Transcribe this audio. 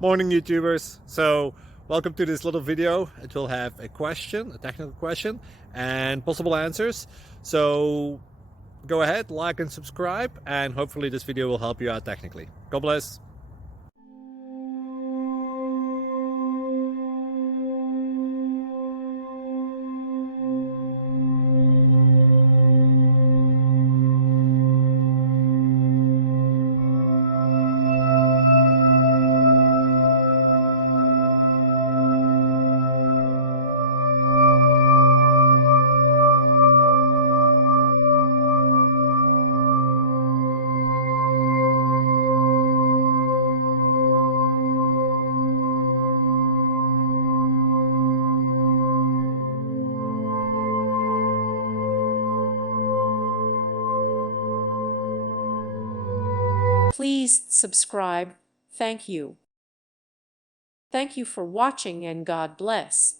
Morning YouTubers. So welcome to this little video. It will have a question, a technical question, and possible answers. So go ahead, like and subscribe, and hopefully this video will help you out technically. God bless. Please subscribe. Thank you. Thank you for watching and God bless.